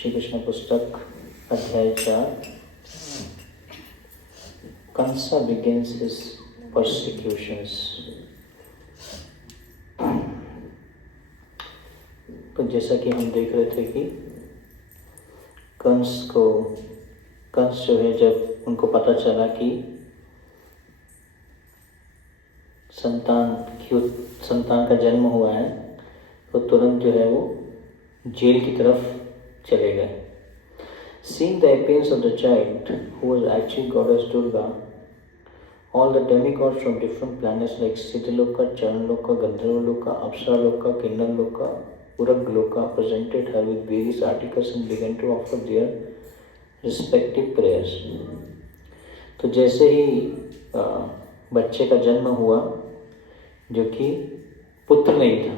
श्री कृष्ण पुस्तक अध्याय 4। कंसा begins his persecutions। तो जैसा कि हम देख रहे थे कि कंस जो है, जब उनको पता चला कि संतान का जन्म हुआ है, तो तुरंत जो है वो जेल की तरफ चले गए। Seeing the appearance of the child, who was actually goddess Durga, all the demigods from different planets like Siddhaloka, Charanloka, Gandharvaloka, Apsaraloka, Kinnarloka, Uragloka presented her with various articles and began to offer their respective prayers। तो जैसे ही बच्चे का जन्म हुआ, जो कि पुत्र नहीं था,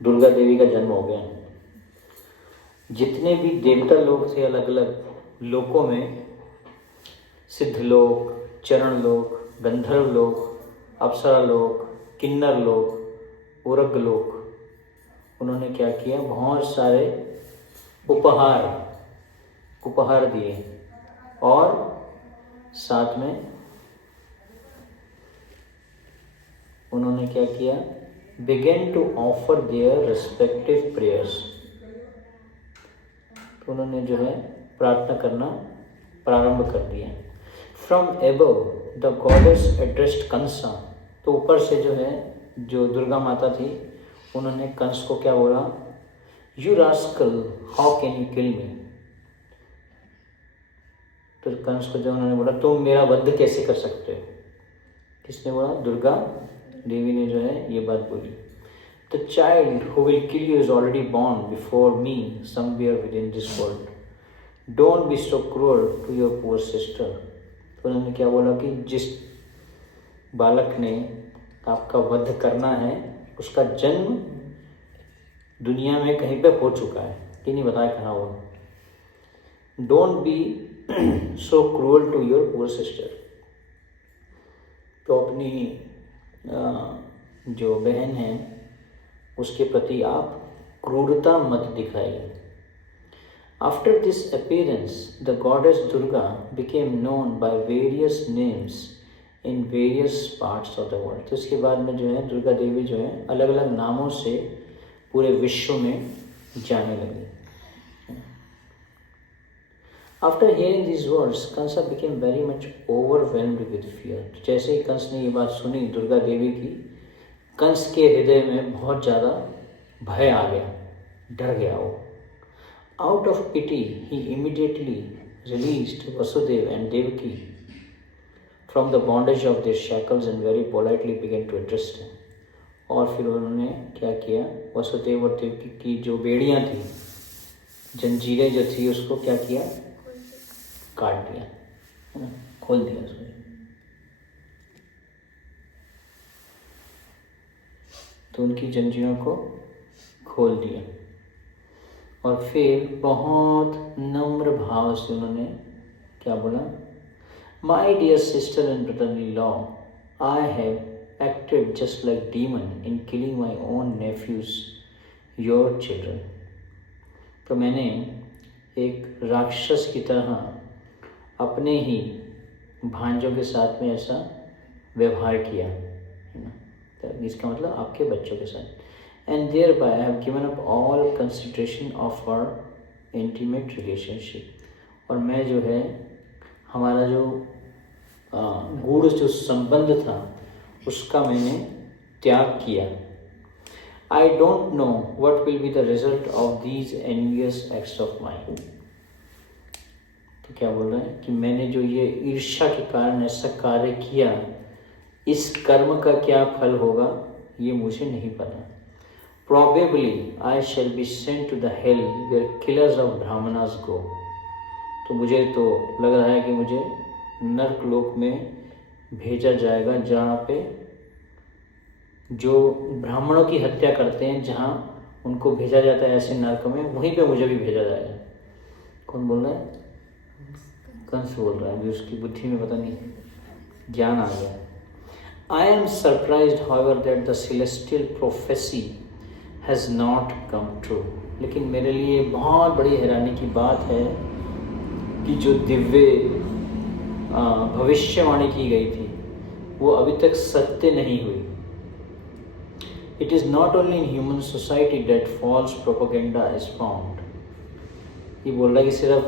दुर्गा देवी का जन्म हो गया। जितने भी देवता लोग थे अलग अलग लोकों में, सिद्धलोक, चरणलोक, गंधर्वलोक, अप्सरालोक, किन्नरलोक, उरगलोक, उन्होंने क्या किया, बहुत सारे उपहार दिए और साथ में उन्होंने क्या किया, began to offer their respective prayers। तो उन्होंने जो है प्रार्थना करना प्रारंभ कर दिया। From above the goddess addressed कंसा। तो ऊपर से जो है, जो दुर्गा माता थी, उन्होंने कंस को क्या बोला, You rascal, how can you kill me। तो कंस को जब उन्होंने बोला, तुम मेरा वध कैसे कर सकते हो। किसने बोला, दुर्गा देवी ने जो है ये बात बोली। The child who will kill you is already born before me somewhere within this world। Don't be so cruel to your poor sister। तो उन्होंने क्या बोला कि जिस बालक ने आपका वध करना है, उसका जन्म दुनिया में कहीं पे हो चुका है, कि नहीं बताया कहाँ हुआ। Don't be so cruel to your poor sister। तो अपनी जो बहन है उसके प्रति आप क्रूरता मत दिखाइए। After this appearance, the goddess Durga became known by various names in various parts of the world। तो इसके बाद में जो है दुर्गा देवी जो है अलग अलग नामों से पूरे विश्व में जाने लगी। After hearing these words, Kansa became very much overwhelmed with fear। जैसे ही कंस ने ये बात सुनी दुर्गा देवी की, कंस के हृदय में बहुत ज़्यादा भय आ गया, डर गया वो। Out of pity, he immediately released Vasudev and Devaki from the bondage of their shackles and very politely began to address them। और फिर उन्होंने क्या किया, वसुदेव और देवकी की जो बेड़ियाँ थी, जंजीरें जो थी, उसको क्या किया, काट दिया, है ना, खोल दिया उसको। तो उनकी जंजीरों को खोल दिया और फिर बहुत नम्र भाव से उन्होंने क्या बोला, my dear sister and brother in law, I have acted just like demon in killing my own nephews your children. तो मैंने एक राक्षस की तरह अपने ही भांजों के साथ में ऐसा व्यवहार किया, है ना, तो इसका मतलब आपके बच्चों के साथ। And thereby I have given up all consideration of our intimate relationship. और मैं जो है हमारा जो गूढ़ जो संबंध था उसका मैंने त्याग किया। I don't know what will be the result of these envious acts of mine. तो क्या बोल रहे हैं कि मैंने जो ये ईर्ष्या के कारण ऐसा कार्य किया, इस कर्म का क्या फल होगा ये मुझे नहीं पता। Probably I shall be sent to the hell where killers of brahmanas go। तो मुझे तो लग रहा है कि मुझे नरक लोक में भेजा जाएगा, जहाँ पे जो ब्राह्मणों की हत्या करते हैं, जहाँ उनको भेजा जाता है ऐसे नरक में, वहीं पे मुझे भी भेजा जाएगा। कौन बोल रहा है, कंस बोल रहा है, जो उसकी बुद्धि में पता नहीं ज्ञान आ गया। I am surprised, however, that the celestial prophecy has not come true. लेकिन मेरे लिए बहुत बड़ी हैरानी की बात है कि जो दिव्य भविष्यवाणी की गई थी वो अभी तक सत्य नहीं हुई। It is not only in human society that false propaganda is found. ये बोल रहा है कि सिर्फ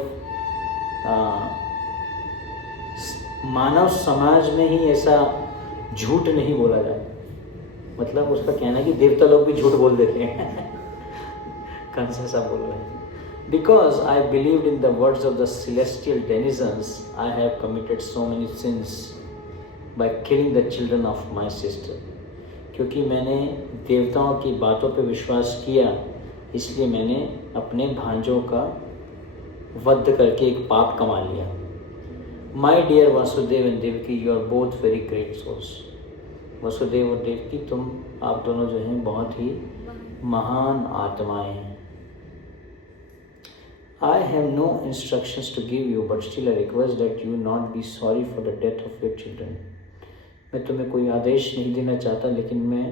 मानव समाज में ही ऐसा झूठ नहीं बोला जाता। मतलब उसका कहना है कि देवता लोग भी झूठ बोल देते हैं। कंस ऐसा बोल रहे हैं। Because I believed in the words of the celestial denizens, I have committed so many sins by killing the children of my sister. क्योंकि मैंने देवताओं की बातों पर विश्वास किया, इसलिए मैंने अपने भांजों का वध करके एक पाप कमा लिया। My dear Vasudev and Devaki, you are both very great souls. Vasudev और देवकी, आप दोनों जो हैं बहुत ही महान आत्माएं हैं। I have no instructions to give you, but still I request that you not be sorry for the death of your children. मैं तुम्हें कोई आदेश नहीं देना चाहता, लेकिन मैं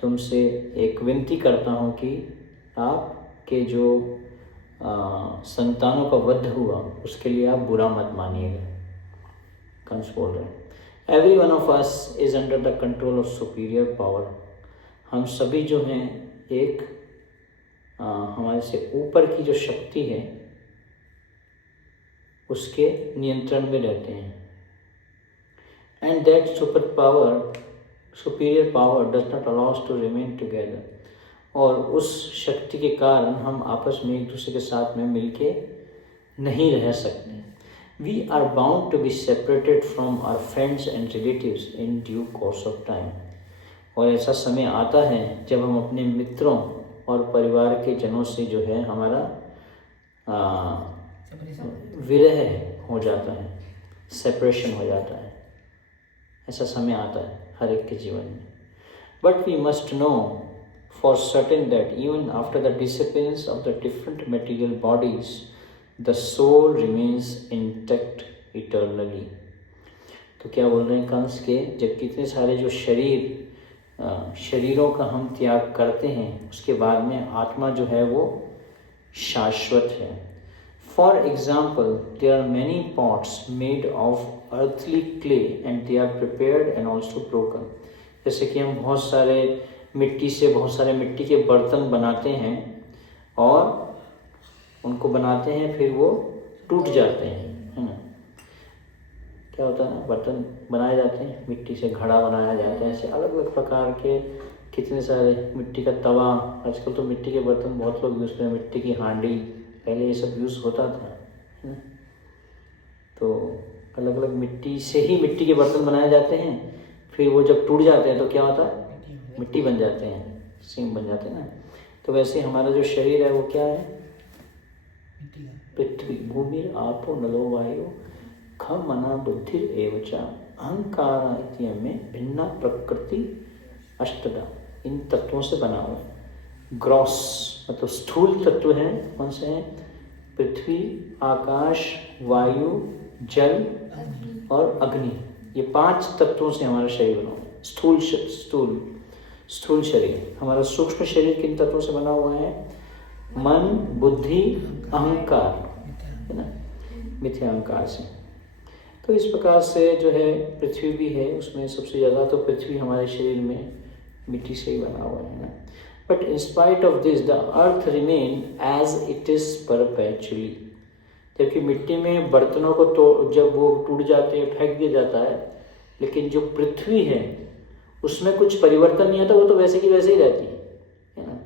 तुमसे एक विनती करता हूँ कि आपके जो संतानों का वध हुआ उसके लिए आप बुरा मत मानिएगा। कंस बोल रहे हैं every one of us is under the control of superior power. हम सभी जो हैं एक हमारे से ऊपर की जो शक्ति है उसके नियंत्रण में रहते हैं। And that superior power does not allow us to remain together. और उस शक्ति के कारण हम आपस में एक दूसरे के साथ में मिलके नहीं रह सकते। We are bound to be separated from our friends and relatives in due course of time. और ऐसा समय आता है जब हम अपने मित्रों और परिवार के जनों से जो है हमारा विरह हो जाता है, सेपरेशन हो जाता है। ऐसा समय आता है हर एक के जीवन में। But we must know for certain that even after the disappearance of the different material bodies the soul remains intact eternally. तो क्या बोल रहे हैं कंस के, जब कितने सारे जो शरीरों का हम त्याग करते हैं उसके बाद में आत्मा जो है वो शाश्वत है। For example, there are many pots made of earthly clay and they are prepared and also broken. जैसे कि हम बहुत सारे मिट्टी के बर्तन बनाते हैं और उनको बनाते हैं, फिर वो टूट जाते हैं, है ना। क्या होता है ना, बर्तन बनाए जाते हैं, मिट्टी से घड़ा बनाया जाता है, ऐसे अलग अलग प्रकार के कितने सारे, मिट्टी का तवा, आजकल तो मिट्टी के बर्तन बहुत लोग यूज़ करते हैं, मिट्टी की हांडी, पहले ये सब यूज़ होता था, है ना। तो अलग अलग मिट्टी से ही मिट्टी के बर्तन बनाए जाते हैं, फिर वो जब टूट जाते हैं तो क्या होता है, मिट्टी बन जाते हैं, सिंग बन जाते हैं ना। तो वैसे हमारा जो शरीर है वो क्या है, पृथ्वी भूमि आपो नलो वायु खम मना बुद्धि एवचा अहंकार इत्यादि में भिन्ना प्रकृति अष्टदा, इन तत्वों से बना हुआ है। ग्रॉस मतलब स्थूल तत्व हैं, कौन से हैं, पृथ्वी, आकाश, वायु, जल और अग्नि, ये 5 तत्वों से हमारा शरीर बना हुआ है। स्थूल शरीर। हमारा सूक्ष्म शरीर किन तत्वों से बना हुआ है, मन, बुद्धि, अहंकार, है ना, मिथ्या अहंकार से। तो इस प्रकार से जो है पृथ्वी भी है, उसमें सबसे ज़्यादा तो पृथ्वी हमारे शरीर में मिट्टी से ही बना हुआ है ना। But in spite of this the earth remain as it is perpetually. जबकि मिट्टी में बर्तनों को तो जब वो टूट जाते हैं फेंक दिया जाता है, लेकिन जो पृथ्वी है उसमें कुछ परिवर्तन नहीं आता, वो तो वैसे की वैसे ही रहती है ना।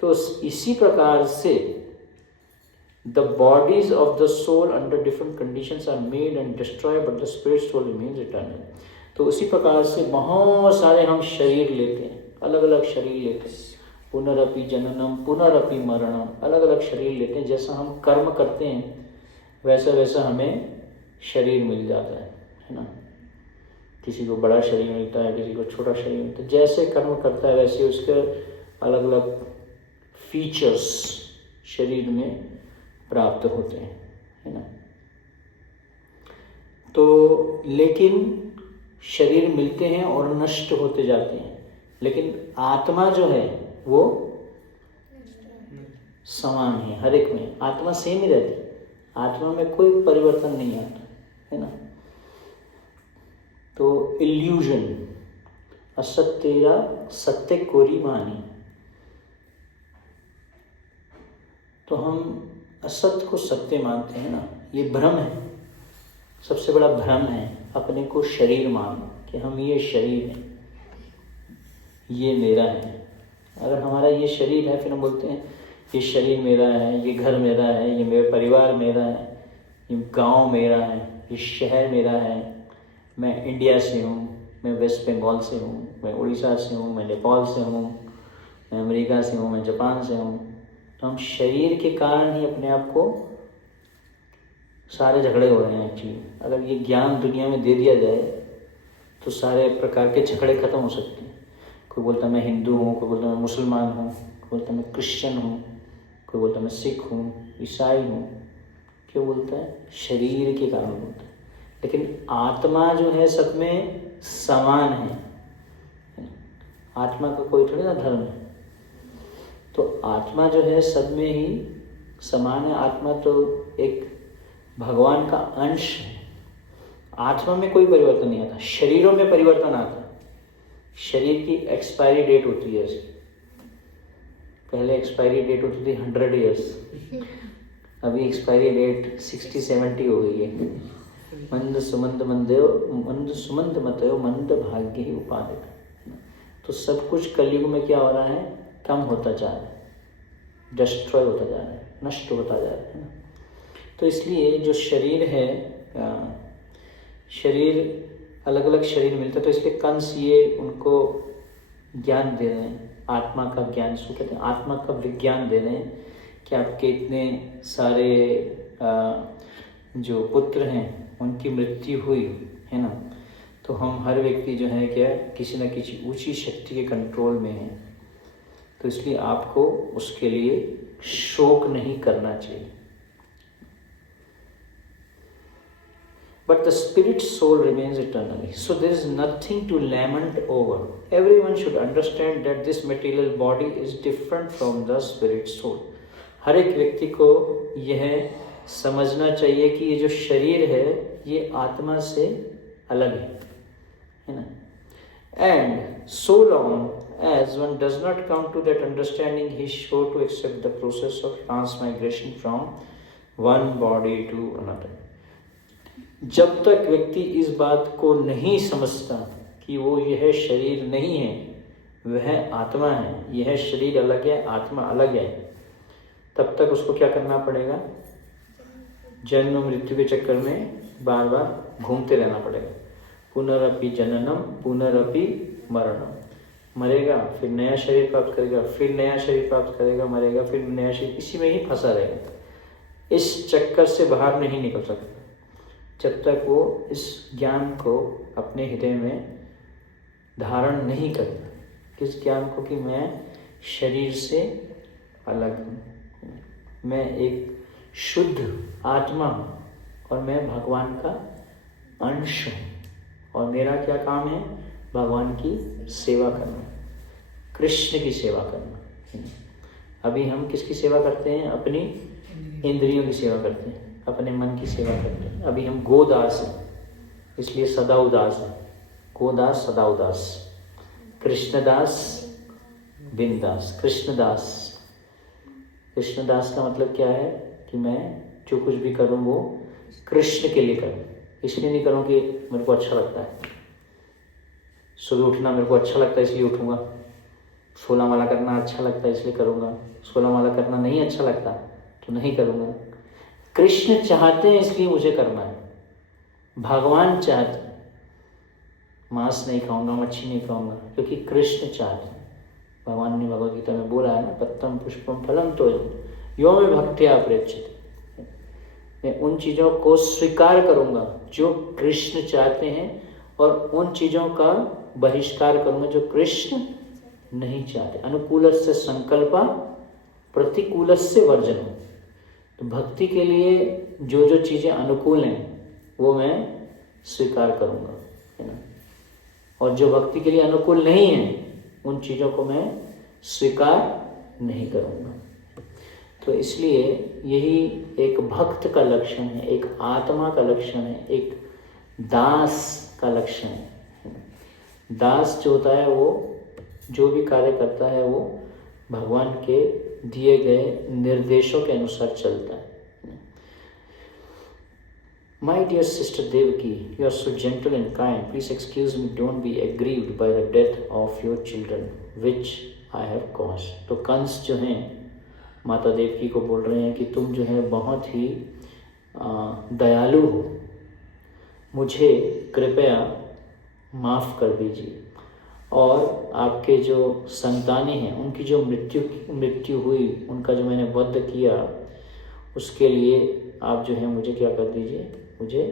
तो इसी प्रकार से the bodies of the soul under different conditions are made and destroy but the spirit soul remains eternal. तो उसी प्रकार से बहुत सारे हम शरीर लेते हैं, अलग अलग शरीर लेते हैं, पुनरपि जननम पुनरपि मरणम, अलग अलग शरीर लेते हैं। जैसा हम कर्म करते हैं वैसा वैसा हमें शरीर मिल जाता है ना। किसी को बड़ा शरीर मिलता है, किसी को छोटा शरीर मिलता है, जैसे कर्म करता है वैसे उसके अलग अलग फीचर्स शरीर में प्राप्त होते हैं, है ना। तो लेकिन शरीर मिलते हैं और नष्ट होते जाते हैं, लेकिन आत्मा जो है वो समान है हर एक में, आत्मा सेम ही रहती है, आत्मा में कोई परिवर्तन नहीं आता, है ना। तो इल्यूजन, असत्य सत्य कोरी मानी, तो हम असत्य को सत्य मानते हैं ना, ये भ्रम है, सबसे बड़ा भ्रम है अपने को शरीर मान कि हम ये शरीर है, ये मेरा है। अगर हमारा ये शरीर है फिर हम बोलते हैं ये शरीर मेरा है, ये घर मेरा है, ये मेरा परिवार मेरा है, ये गांव मेरा है, ये शहर मेरा है, मैं इंडिया से हूँ, मैं वेस्ट बंगाल से हूँ, मैं उड़ीसा से हूँ, मैं नेपाल से हूँ, मैं अमेरिका से हूँ, मैं जापान से हूँ। तो हम शरीर के कारण ही अपने आप को सारे झगड़े हो रहे हैं एक्चुअली। अगर ये ज्ञान दुनिया में दे दिया जाए तो सारे प्रकार के झगड़े खत्म हो सकते हैं। कोई बोलता मैं हिंदू हूँ, कोई बोलता मैं मुसलमान हूँ, कोई बोलता मैं क्रिश्चियन हूँ, कोई बोलता मैं सिख हूँ, ईसाई हूँ। क्यों बोलता है? शरीर के कारण बोलता है। लेकिन आत्मा जो है सब में समान है, आत्मा का कोई थोड़ी ना धर्म है। तो आत्मा जो है सब में ही समान है। आत्मा तो एक भगवान का अंश है। आत्मा में कोई परिवर्तन नहीं आता, शरीरों में परिवर्तन आता है। शरीर की एक्सपायरी डेट होती है इसकी। पहले एक्सपायरी डेट होती थी 100 ईयर्स, अभी एक्सपायरी डेट 60-70 हो गई है। मंद सुमंद मतयो मंद भाग्य ही उपाधिक। तो सब कुछ कलयुग में क्या हो रहा है? कम होता जा रहा है, डिस्ट्रॉय होता जा रहा है, नष्ट होता जा रहा है ना। तो इसलिए जो शरीर है, शरीर अलग अलग शरीर मिलता है, तो इसलिए कंस ये उनको ज्ञान दे रहे हैं, आत्मा का ज्ञान। सो कहते हैं आत्मा का विज्ञान दे रहे हैं कि आपके इतने सारे जो पुत्र हैं उनकी मृत्यु हुई है ना। तो हम हर व्यक्ति जो है क्या किसी न किसी ऊंची शक्ति के कंट्रोल में है। तो इसलिए आपको उसके लिए शोक नहीं करना चाहिए। But the spirit soul remains eternally. So there is nothing to lament over. Everyone should understand that this material body is different from the spirit soul. हर एक व्यक्ति को यह समझना चाहिए कि ये जो शरीर है ये आत्मा से अलग है ना। And so long as one does not come to that understanding, he is sure to accept the process of transmigration from one body to another. जब तक व्यक्ति इस बात को नहीं समझता कि वो यह शरीर नहीं है, वह आत्मा है, यह शरीर अलग है, आत्मा अलग है, तब तक उसको क्या करना पड़ेगा? जन्म मृत्यु के चक्कर में बार बार घूमते रहना पड़ेगा। पुनरअपि जननम पुनरअपि मरणम। मरेगा, फिर नया शरीर प्राप्त करेगा, फिर नया शरीर प्राप्त करेगा, मरेगा, फिर नया शरीर, इसी में ही फंसा रहेगा। इस चक्कर से बाहर नहीं निकल सकता जब तक वो इस ज्ञान को अपने हृदय में धारण नहीं करता। किस ज्ञान को? कि मैं शरीर से अलग हूँ, मैं एक शुद्ध आत्मा हूँ और मैं भगवान का अंश हूँ और मेरा क्या काम है? भगवान की सेवा करना, कृष्ण की सेवा करना। अभी हम किसकी सेवा करते हैं? अपनी इंद्रियों की सेवा करते हैं, अपने मन की सेवा करते हैं। अभी हम गोदास हैं, इसलिए सदा उदास है। गोदास सदा उदास, कृष्णदास बिंदास। कृष्णदास, कृष्णदास का मतलब क्या है? कि मैं जो कुछ भी करूं वो कृष्ण के लिए करूं। इसलिए नहीं करूं कि मेरे को अच्छा लगता है, सुबह उठना मेरे को अच्छा लगता है इसलिए उठूंगा, 16 माला करना अच्छा लगता है इसलिए करूंगा, 16 माला करना नहीं अच्छा लगता तो नहीं करूंगा। कृष्ण चाहते हैं इसलिए मुझे करना है, भगवान चाहते हैं। मांस नहीं खाऊंगा, मच्छी नहीं खाऊंगा, क्योंकि कृष्ण चाहते हैं। भगवान ने भगवद गीता में बोला है ना, पत्तम पुष्पम फलम तो यो में भक्त्या प्रेक्षित। मैं उन चीज़ों को स्वीकार करूंगा जो कृष्ण चाहते हैं और उन चीज़ों का बहिष्कार करूंगा जो कृष्ण नहीं चाहते। अनुकूलस्य संकल्पा प्रतिकूलस्य वर्जनम। तो भक्ति के लिए जो जो चीज़ें अनुकूल हैं वो मैं स्वीकार करूंगा, है ना। और जो भक्ति के लिए अनुकूल नहीं है उन चीज़ों को मैं स्वीकार नहीं करूंगा। तो इसलिए यही एक भक्त का लक्षण है, एक आत्मा का लक्षण है, एक दास का लक्षण है। दास जो होता है वो जो भी कार्य करता है वो भगवान के दिए गए निर्देशों के अनुसार चलता है। My dear sister Devaki, you are so gentle and kind. Please excuse me, don't be aggrieved by the death of your children, which I have caused. तो कंस जो हैं माता देवकी को बोल रहे हैं कि तुम जो है बहुत ही दयालु हो, मुझे कृपया माफ़ कर दीजिए, और आपके जो संतानें हैं उनकी जो मृत्यु हुई, उनका जो मैंने वध किया, उसके लिए आप जो है मुझे क्या कर दीजिए, मुझे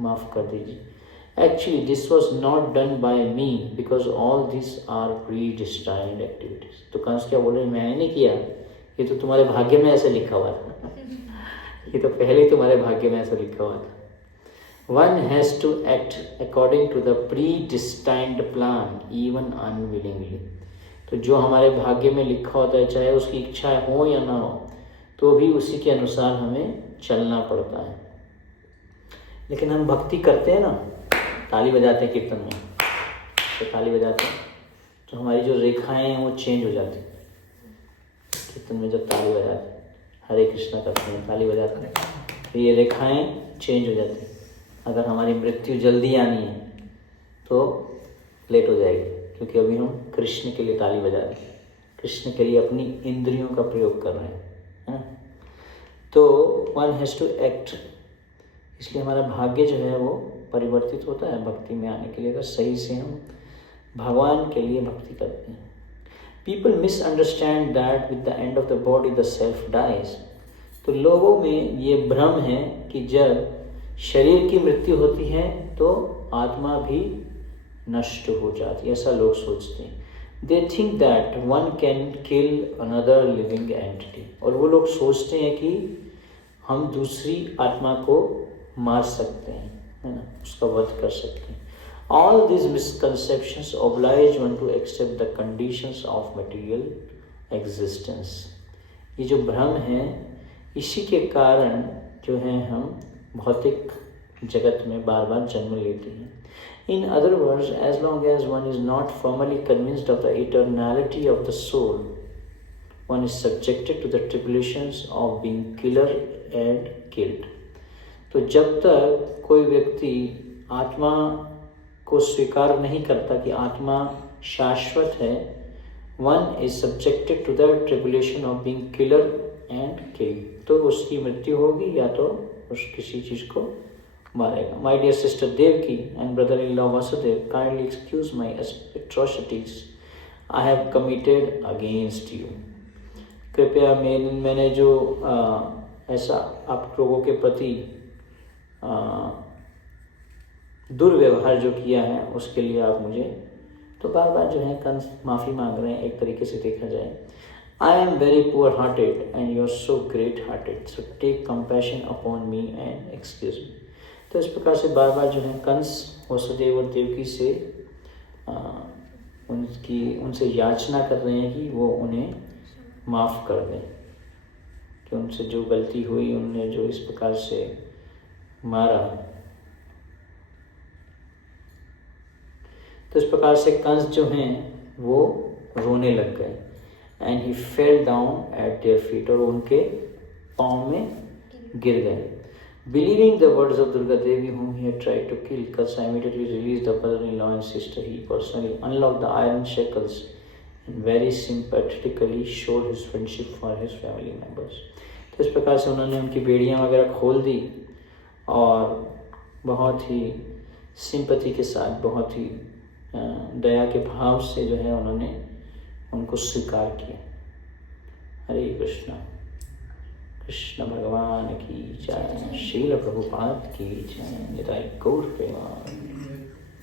माफ़ कर दीजिए। Actually this was not done by me because all this are predestined activities. तो कंस क्या बोल रहे हैं, मैंने नहीं किया, ये तो तुम्हारे भाग्य में ऐसे लिखा हुआ था, ये तो पहले ही तुम्हारे भाग्य में ऐसा लिखा हुआ था। One has to act according to the predestined plan even unwillingly। तो जो हमारे भाग्य में लिखा होता है, चाहे उसकी इच्छा हो या ना हो, तो भी उसी के अनुसार हमें चलना पड़ता है। लेकिन हम भक्ति करते हैं ना, ताली बजाते हैं कीर्तन में, तो ताली बजाते हैं तो हमारी जो रेखाएं हैं वो चेंज हो जाती हैं। कीर्तन में जब ताली बजाते हैं, हरे कृष्णा करते हैं, ताली बजाते हैं, तो ये रेखाएं चेंज हो जाती हैं। अगर हमारी मृत्यु जल्दी आनी है तो लेट हो जाएगी, क्योंकि अभी हम कृष्ण के लिए ताली बजा रहे हैं, कृष्ण के लिए अपनी इंद्रियों का प्रयोग कर रहे हैं। तो वन हैज़ टू एक्ट, इसलिए हमारा भाग्य जो है वो परिवर्तित होता है भक्ति में आने के लिए, अगर सही से हम भगवान के लिए भक्ति करते हैं। People misunderstand that with the end of the body the self dies. तो लोगों में ये भ्रम है कि जब शरीर की मृत्यु होती है तो आत्मा भी नष्ट हो जाती है, ऐसा लोग सोचते हैं। They think that one can kill another living entity, और वो लोग सोचते हैं कि हम दूसरी आत्मा को मार सकते हैं, है ना, उसका वध कर सकते हैं। All this misconceptions oblige one to accept the conditions of material existence. ये जो भ्रम है, इसी के कारण जो है हम भौतिक जगत में बार बार जन्म लेते हैं। In other words, as long as one is not firmly convinced of the eternality of the soul, one is subjected to the tribulations of being killer and killed। तो जब तक कोई व्यक्ति आत्मा को स्वीकार नहीं करता कि आत्मा शाश्वत है, one is subjected to the tribulation of being killer and killed। तो उसकी मृत्यु होगी या तो उस किसी चीज़ को मारेगा। My dear sister Devaki and brother-in-law Vasudev, kindly excuse my atrocities I have committed against you। कृपया मैंने जो ऐसा आप लोगों के प्रति दुर्व्यवहार जो किया है उसके लिए आप मुझे, तो बार बार जो है कंस माफ़ी मांग रहे हैं, एक तरीके से देखा जाए। I am very poor-hearted and you are so great-hearted, so take compassion upon me and excuse me। तो इस प्रकार से बार बार जो है कंस वसुदेव और देवकी से उनसे याचना कर रहे हैं कि वो उन्हें माफ़ कर दें, कि उनसे जो गलती हुई, उन्होंने जो इस प्रकार से मारा। तो इस प्रकार से कंस जो हैं वो रोने लग गए। And he fell down eight their feet, और उनके पाँव में गिर गए। Believing the words of Durga Devi, whom he had tried to kill, Kansa immediately released the brother-in-law and sister. He personally unlocked the iron shackles and very sympathetically showed his friendship for his family members। तो इस प्रकार से उन्होंने उनकी बेड़ियाँ वगैरह खोल दी और बहुत ही सिंपैथी के साथ, बहुत ही दया के भाव से जो है उन्होंने उनको स्वीकार किया। हरे कृष्णा। कृष्ण भगवान की जय, श्रील प्रभुपाद की जय, निताई गौर प्रेमानंद।